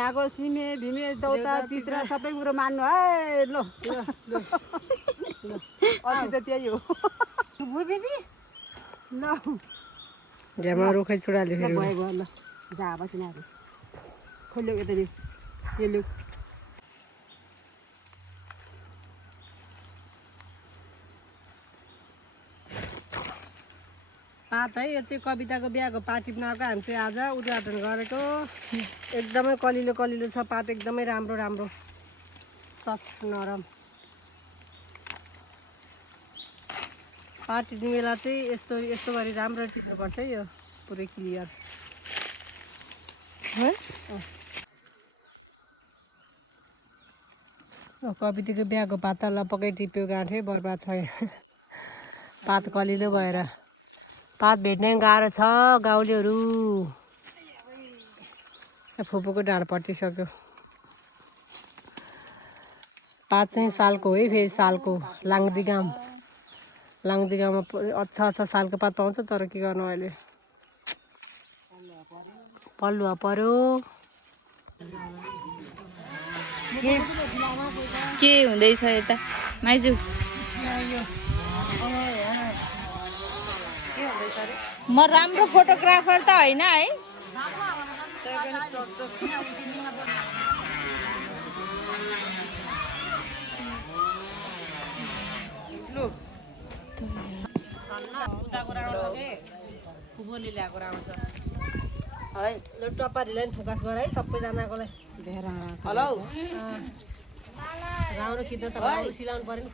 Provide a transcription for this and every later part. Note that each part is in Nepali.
यहाँको सिमे भिमे दौता पित्र सबै कुरो मान्नु है ल अझै त त्यही हो बेबी ल झ्यामा रुखै चुडाले फेरि भयो भयो ल जा बसिन आयो खोल्यो यता नि यो लु पात है यो चाहिँ कविताको बिहाको पात टिप्न आएको हामी चाहिँ आज उद्घाटन गरेको एकदमै कलिलो कलिलो छ पात एकदमै राम्रो राम्रो सफ्ट नरम पात टिप्ने बेला चाहिँ यस्तो यस्तो गरी राम्रो टिप्नुपर्छ है यो पुरै क्लियर कविताको बिहाको पातलाई पक्कै टिप्यो गाँठै बर्बाद छ पात कलिलो भएर पात भेट्नै गाह्रो छ गाउँलेहरू फुपूको ढाड पटिसक्यो पात चाहिँ सालको है फेरि सालको लाङदी गाउँमा अच्छा अच्छा सालको पात पाउँछ तर के गर्नु अहिले पल्लुवा पर्यो के हुँदैछ यता माइजू म राम्रो फोटोग्राफर त होइन है फुपूले ल्याएको राम्रो छ है ल टप्पारीलाई पनि फोकस गर है सबैजनाकोलाई हेलो राम्रो खिच्न त राम्रो सिलाउनु पर्यो नि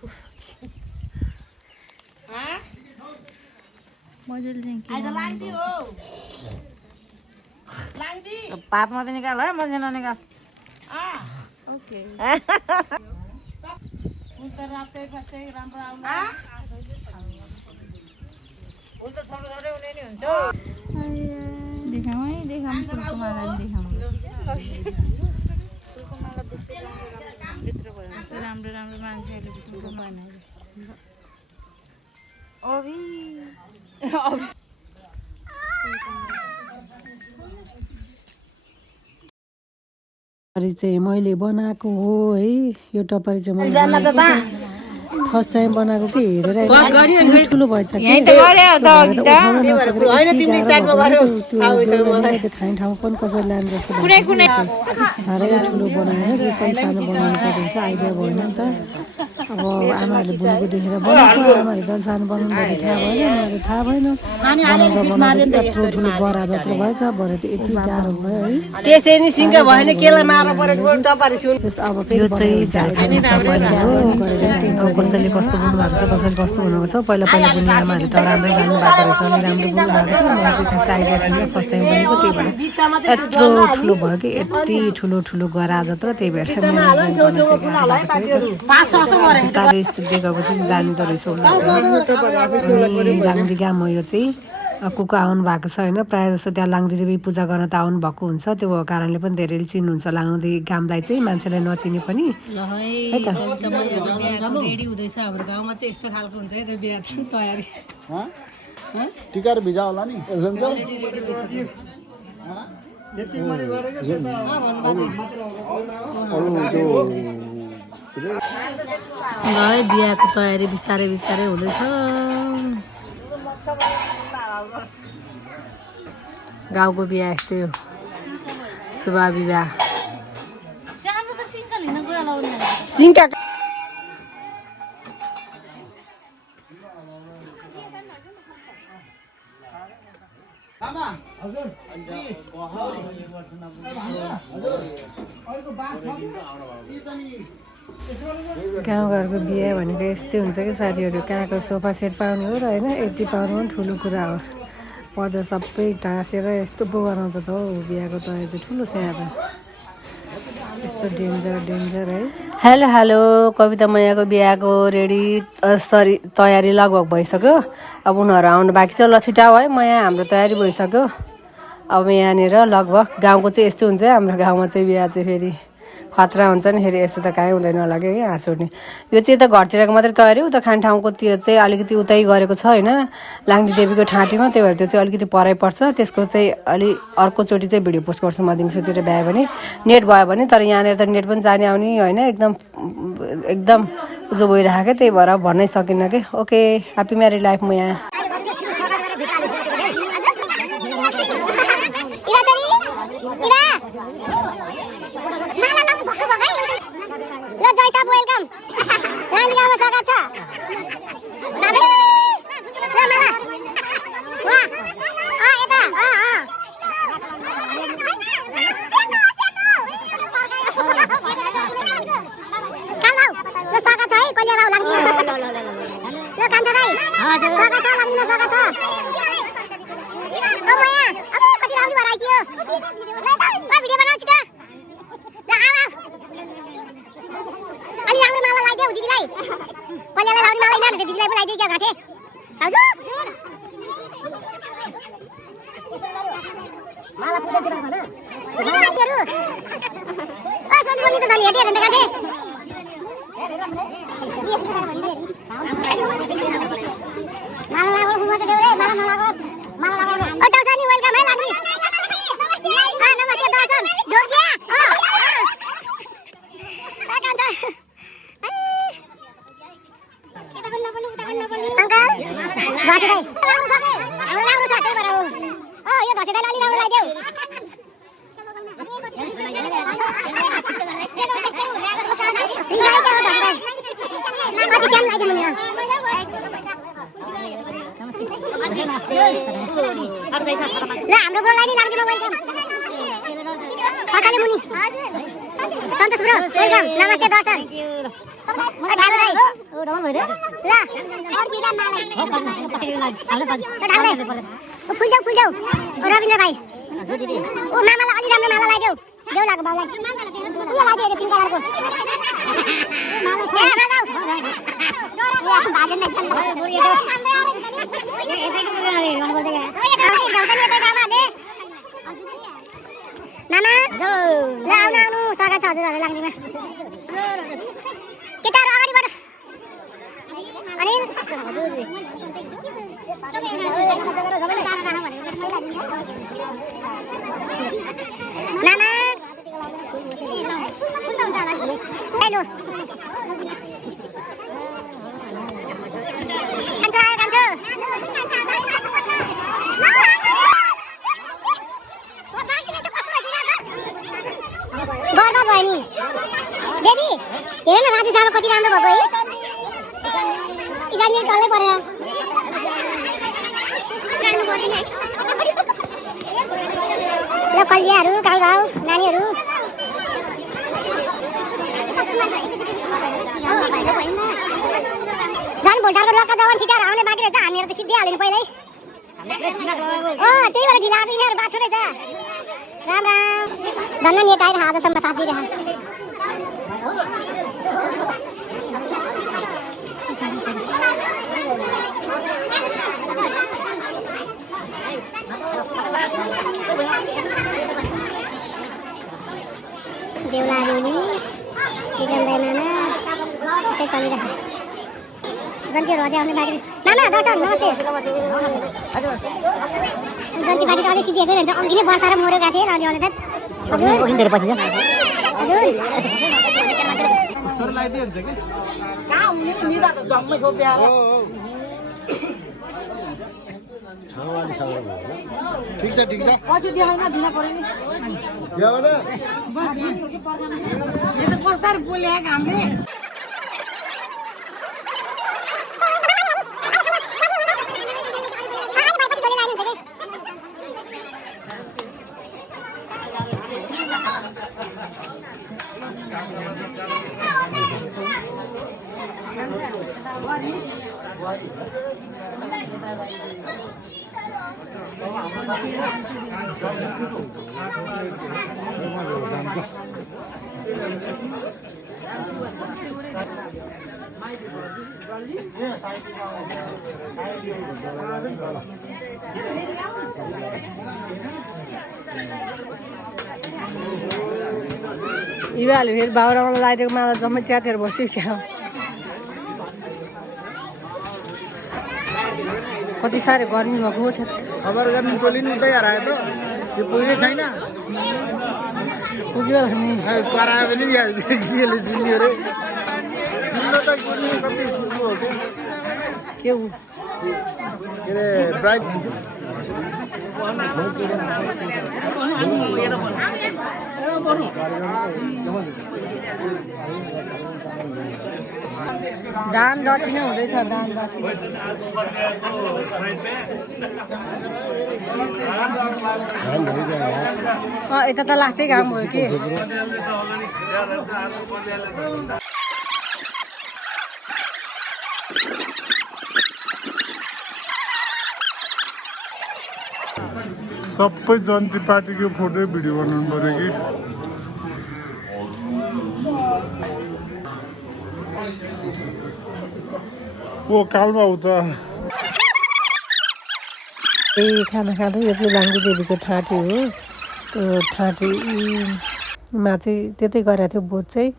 पात मात्रै निकाल है मजा ननिकाल ओके देखाउँ है देखाउँ फुलको माला देखाउँ राम्रो राम्रो मान्छेहरूले फुलको माला टपरी चाहिँ मैले बनाएको हो है यो टपरी चाहिँ मैले फर्स्ट टाइम बनाएको कि हेरेर ठुलो भएछ खाने ठाउँमा पनि कसरी लानु जस्तो साह्रै ठुलो बनाएर जसरी सानो बनाउनु पर्छ आइडिया भएन नि त अब आमाहरूले बुनेको देखेर बनाएको आमाहरूले त सानो बनाउनु भएको थाहा भएन मलाई थाहा भएन बनाउँदा यत्रो ठुलो बरा जत्रो भएछ भरे त यति गाह्रो भयो है त्यसै नि सिङ्गा भएन केला मार्नु परेको टपरी सुन अब यो चाहिँ झारखण्डी टपरी हो कसैले कस्तो बुन्नु भएको छ कसैले कस्तो बुनेको छ पहिला पहिला बुन्ने आमाहरूले त राम्रै जान्नु भएको रहेछ अनि राम्रो बुन्नु भएको थियो मलाई चाहिँ खास आइडिया थिएन फर्स्ट टाइम बनेको त्यही भएर यत्रो ठुलो भयो कि यति ठुलो ठुलो गरा जत्रो त्यही भएर बिस्तारै स्थिति गएपछि जानिँदो रहेछ लाङदी गाम हो यो चाहिँ को आउनु भएको छ होइन प्रायः जस्तो त्यहाँ लाङदी देवी पूजा गर्न त आउनु भएको हुन्छ त्यो भएको कारणले पनि धेरैले चिन्नुहुन्छ लाङदी गामलाई चाहिँ मान्छेलाई नचिने पनि है त रेडी हुँदैछ हाम्रो गाउँमा चाहिँ यस्तो खालको हुन्छ है त बिहा तयारी टिका र भिजा होला नि है बिहाको तयारी बिस्तारै बिस्तारै हुँदैछ गाउँको बिहा यस्तै हो शुभ विवाह सिङ्का गाउँघरको बिहा भनेको यस्तै हुन्छ कि साथीहरू कहाँको सोफा सेट पाउनु हो र होइन यति पाउनु पनि ठुलो कुरा हो पर्दा सबै टाँसेर यस्तो पो बनाउँछ त हौ बिहाको तयारी त ठुलो छ यहाँ त यस्तो डेन्जर है हेलो हेलो कविता मैयाको बिहाको रेडी तयारी लगभग भइसक्यो अब उनीहरू आउनु बाँकी छ ल छिटाउ है मैया हाम्रो तयारी भइसक्यो अब यहाँनिर लगभग गाउँको चाहिँ यस्तो हुन्छ हाम्रो गाउँमा चाहिँ बिहा चाहिँ फेरि खतरा हुन्छ नि फेरि यस्तो त काहीँ हुँदैन होला कि हाँस उठ्ने यो चाहिँ त घरतिरको मात्रै तयारी उता खाने ठाउँको त्यो चाहिँ अलिकति उतै गरेको छ होइन लाङ्दी देवीको ठाँटीमा त्यही भएर त्यो चाहिँ अलिकति परै पर्छ त्यसको चाहिँ अलि अर्कोचोटि चाहिँ भिडियो पोस्ट गर्छु म दिउँसोतिर भ्यायो भने नेट भयो भने तर यहाँनिर त नेट पनि जाने आउने होइन एकदम उजो भइरहेको त्यही भएर भन्नै सकिनँ कि ओके ह्याप्पी म्यारिड लाइफ म यहाँ रविन्द्र भाइ ओ मामालाई अलि राम्रो माला लगाइदेऊ देउलाको बाउलाई उयो लगाइदियो अरे पिङ्क कलरको मामा ल आउनु आउनु स्वागत छ हजुरहरु लाङ्दीमा केटाहरु अगाडि बढ अनिल मामा हेलो कान्छो बर्बाद भयो नि बेबी हेर न राजु साहब कति राम्रो भएको है इसानी टल्लै परेन ल कलियाहरू कालभाउ नानीहरू झन् भोल्टारको लक्का जवान छिटाएर आउने बाँकी रहेछ हामीहरू त सिद्धिहाल्यो नि पहिल्यै त्यही भएर ढिला आएको यिनीहरू बाटो रहेछ राम राम धन्न नेट आएर आजसम्म साथ दिइरह देउला बेली निगमदाई मामा त्यही चलिरह जन्तीहरू अझै आउने बाँकी मामा दर्शन नमस्ते जन्ती बाटी त अझै सिद्धिएकै रहन्छ अघि नै वर्षा र मोरो गाँठे र अझै हजुर ठीक छ पछि देखाइन दिन पर्यो नि यो त बस्तार बोलेको हामीले इवाले फेरि बाहुरामा लगाइदिएको माला जम्मै च्यातेर बस्यो क्या कति साह्रो गर्मीमा गयो थियो खबर गर्ने टोली नि उतै हरायो त यो पुगेको छैन पुग्यो नि करायो पनि केले सुन्यो अरे सुन्नु त कति सुन्नु हो के हो के अरे ब्राइट दान दक्षिणा हुँदैछ दान दक्षिणा यता त लास्टै काम भयो कि सबै जनता पार्टीको फोटो भिडियो बनाउनु पर्यो कि ओ कालमा हो त खाना खाँदै यो चाहिँ लाङ्गी देवीको ठाँटी हो त्यो ठाँटीमा चाहिँ त्यतै गरेको थियो बोट चाहिँ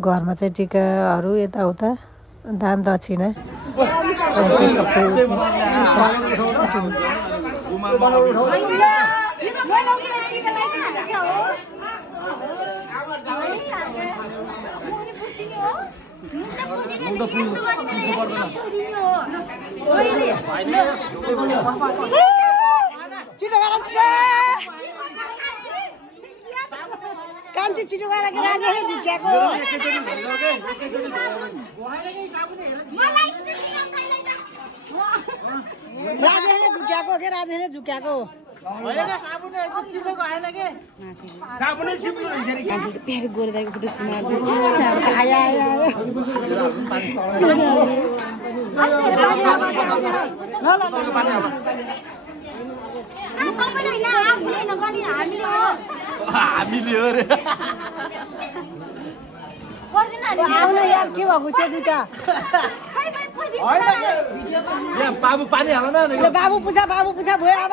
घरमा चाहिँ टिकाहरू यताउता दान दक्षिणा कान्छी छिटो गएर के राजाले झुक्याएको राजाले झुक्याएको के राजाले झुक्याएको फेरि गोरदाको फोटो चिमार्दै आया आउन यार के भएको त्यो दुइटा बाबु पानी हाल न बाबु पूजा भयो अब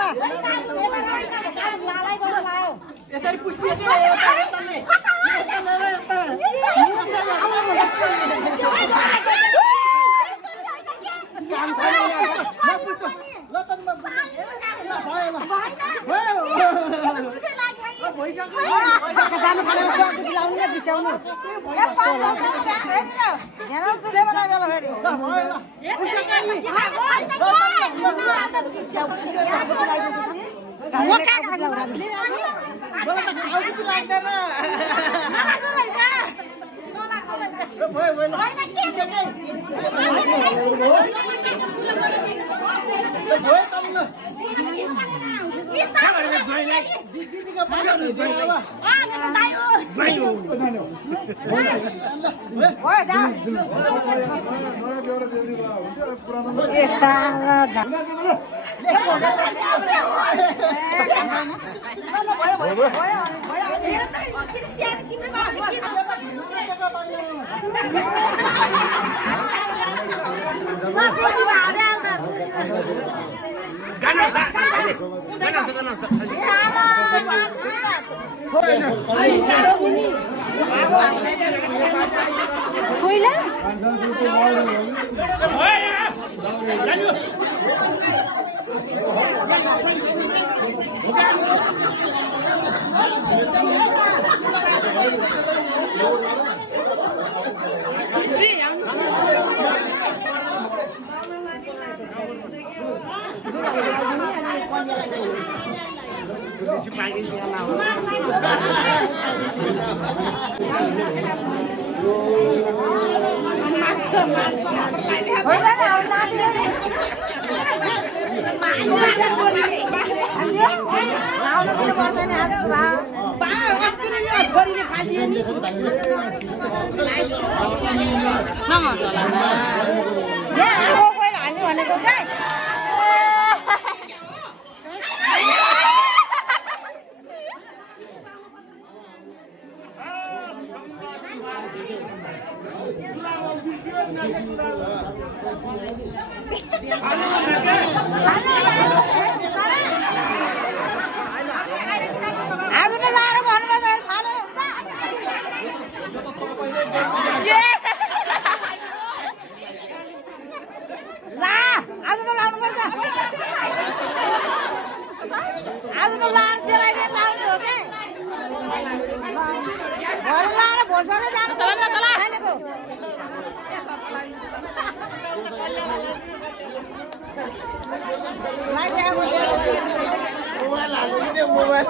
मोबाइल हाल्नु कि त्यो मोबाइल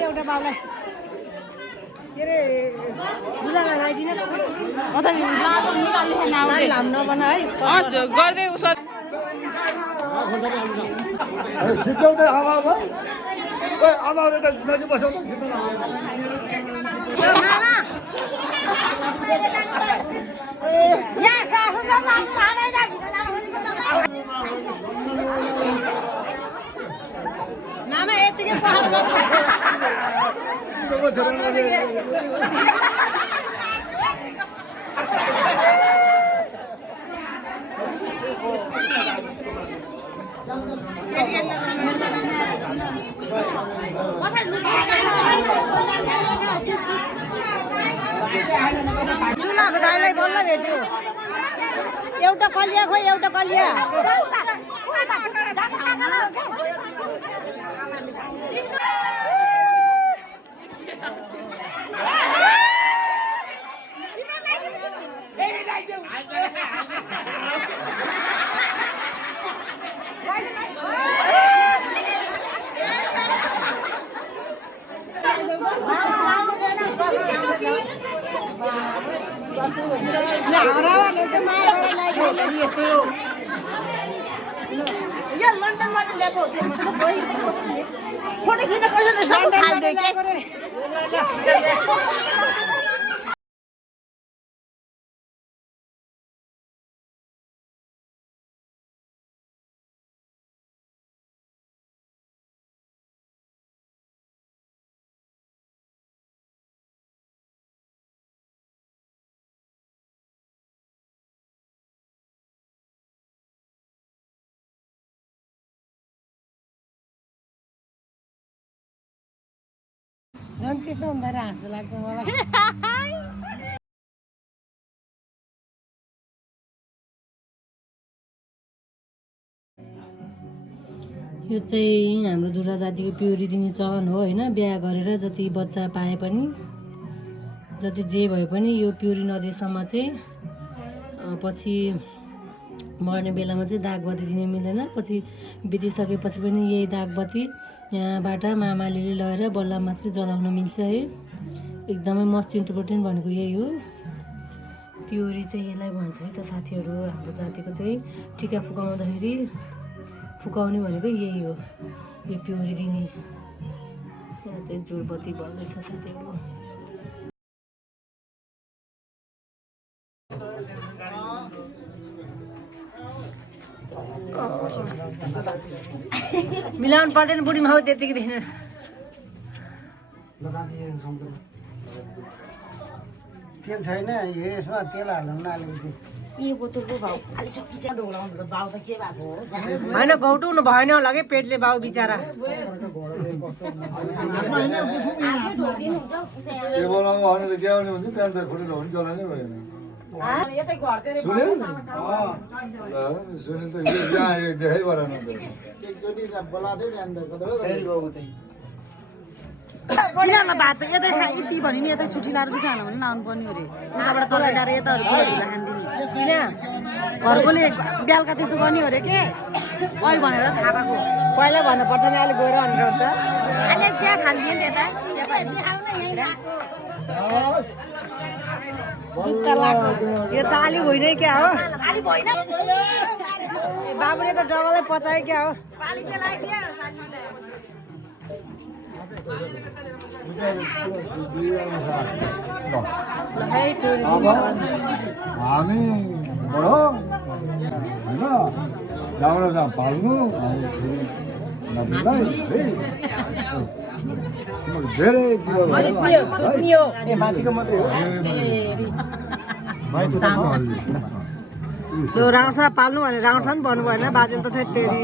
एउटा बाउलाई के अरे दुलालाई लगाइदिने गर्दै उसो जित्दै आमा आमा नजिक बस्यो मामा यतिकै दाइलाई बल्ल भेट्यो एउटा कलिया खोइ एउटा कलिया फोटो खिच्न कसैले सब खाइदियो के झन् त्यसो हुँदैन हाँसो लाग्छ मलाई यो चाहिँ हाम्रो दुर्गा जातिको प्युरी दिने चलन हो होइन बिहा गरेर जति बच्चा पाए पनि जति जे भए पनि यो प्युरी नदिएसम्म चाहिँ पछि मर्ने बेलामा चाहिँ दागबत्ती दिने मिल्दैन पछि बितिसकेपछि पनि यही दागबत्ती यहाँबाट मामाले लगेर बल्ल मात्रै जलाउन मिल्छ है एकदमै मोस्ट इम्पोर्टेन्ट भनेको यही हो प्युरी चाहिँ यसलाई भन्छ है त साथीहरू हाम्रो जातिको चाहिँ टिका फुकाउँदाखेरि फुकाउने भनेको यही हो यो प्युरी दिने यहाँ चाहिँ जुरबत्ती बल्दैछ साथीहरू मिलाउनु पर्दैन बुढीमा हो त्यतिकै देख्न तेल छैन यसमा तेल हाल्नु अलिकति होइन घौटाउनु भएन होला कि पेटले बाउ बिचरा टेबलमा भने त के आउने हुन्छ त्यहाँ त खुलेर हुन्छ होला नै भएन सुनिल सुनिल त यहाँ देखाइ परेन त तिनीहरूलाई भात त यतै खा यति भन्यो नि यतै सुठी लाएर दुई खाना भने नआउनु पर्ने अरे उताबाट तर्काई डाँडा यताहरू खाँदिने किन घरकोले बेलुका त्यसो गर्ने अरे के अहिले भनेर थाहा पाएको पहिला भन्नुपर्छ नि अहिले गएर भनेर हुन्छ अहिले चिया खाँदियो नि यता जुत्ता लाग्यो यो त अलि होइन क्या हो अलि होइन बाबुले त डबलै पचायो क्या हो हामी बडो होइन राम्रो जहाँ पाल्नु नातिलाई है धेरै त्यो राउँसा पाल्नु भने राउँसा पनि भन्नु भएन बाजेले त थियो तेरी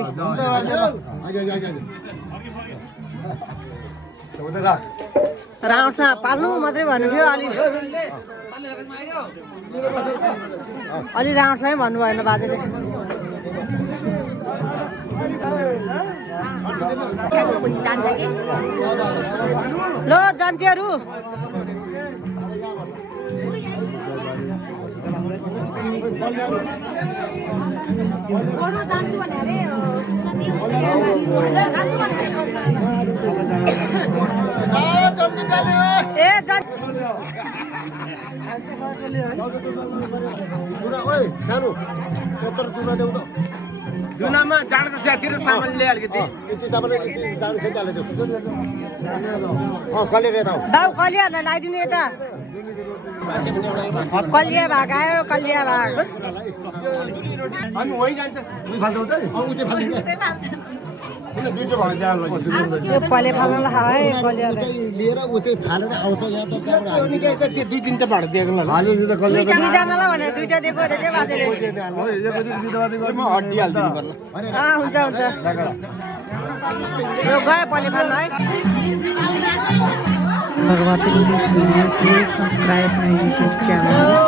राउँसा पाल्नु मात्रै भन्नु थियो अलि राउँसा भन्नु भएन बाजेले लो जान्थ्योहरू सानो यत्रो दुना देऊ त दुनामा जाँडको स्यातिर चामलले अलिकति यति चामलले जाँड सेट हालेको कलिया बाउ कलियाहरूलाई लगाइदिनु यता कलिया भाग आयो कलिया भाग हामी होइ जान्छ उही फाल्दै उतै उतै फाल्दै यो पले फाल्न है कलियालाई लिएर उतै फालेर आउँछ यहाँ त त्यो दुई तिनटा भाडा दिएको ल हालेपछि त कलिया दुईजनालाई भनेर दुईटा दिएको अरे त्यो बाजेले हुन्छ हुन्छ यो गयो पले फाल्न है For watching this video, please subscribe my YouTube channel.